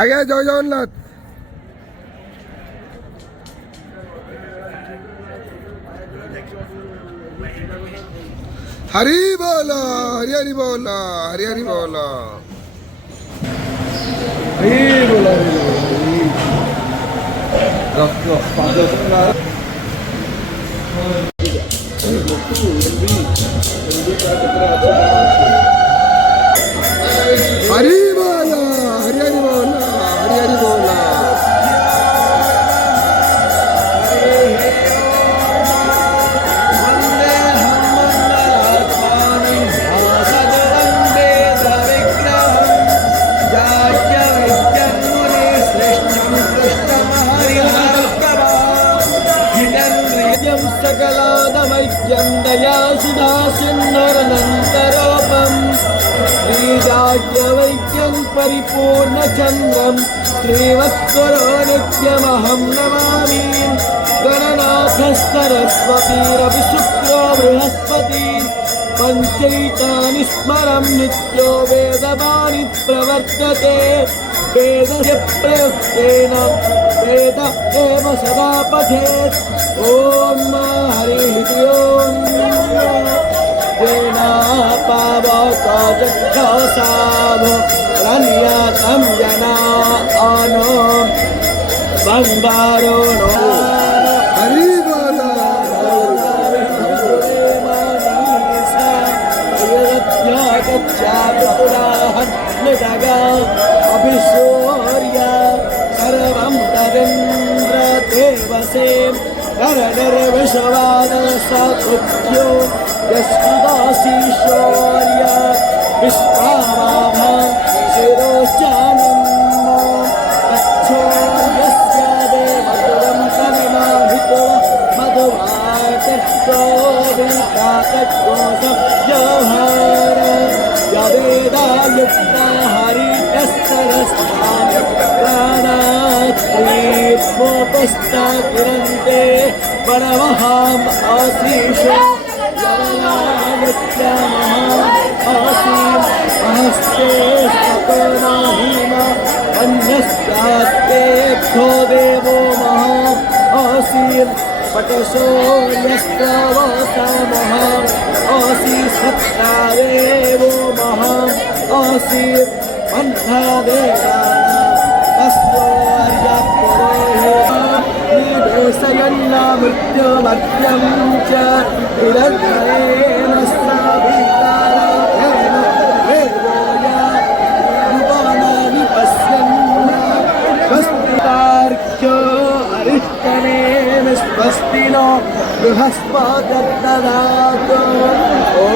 আগে জয় জগন্নাথ। हरी बोलो, हरी हरी बोलो, हरी हरी बोलो, हरी बोलो, हरी बोलो, हरी हरी बोलो, हरी हरी बोलो। सकलादमैक्यं दया सुधा सिन्धुरनन्तरोपं श्रीराज्यवैक्यं परिपूर्णचन्द्रं श्रीवत्सरो नित्यमहं नमामि। गणनाथः सरस्वतीरपि शुक्रो बृहस्पति पञ्चैतानि स्मरं नित्यो वेदवाणी प्रवर्तते। वेदस्य प्रयुक्तेन वेद एव सदा पठेत्। ॐ हरिः ॐ येना पावता जग्घोषाभ रण्यातं जनानो बन्दारो नो हरी बोलो, अभिसूर्य सर्वं तदिन्द्र देवसे नरनिर्विषवाद सकृत्यो यस्कृदासीशौर्य विश्वामाभ शिरोचानन्नो अच्छो यस्य देवतुरं कनिमाहितो मधुवाकट्टो विकाकट्टोऽसं व्यवहार यदेदायुक्ता हरितस्तरस्थान प्राणात्रीत्मोपस्था किरन्ते परमहाम् आश्रीषो यवनामुच्यमः आसीम् अहस्ते सतनाहीमा अन्यस्यात्ते क्षो देवो महा आसीम् पटशो यस्त्रवसामः आसीत् सत्तादेवो महा आसीत् पन्थादेवानां निवेशयन्न मृत्युमर्त्यं च विदग्धेन साभितारेण देवोय युवानानि पश्यन् स्वस्तितार्क्यो अरिष्टनेन स्वस्ति नो बृहस्पतिर्ददातु। ॐ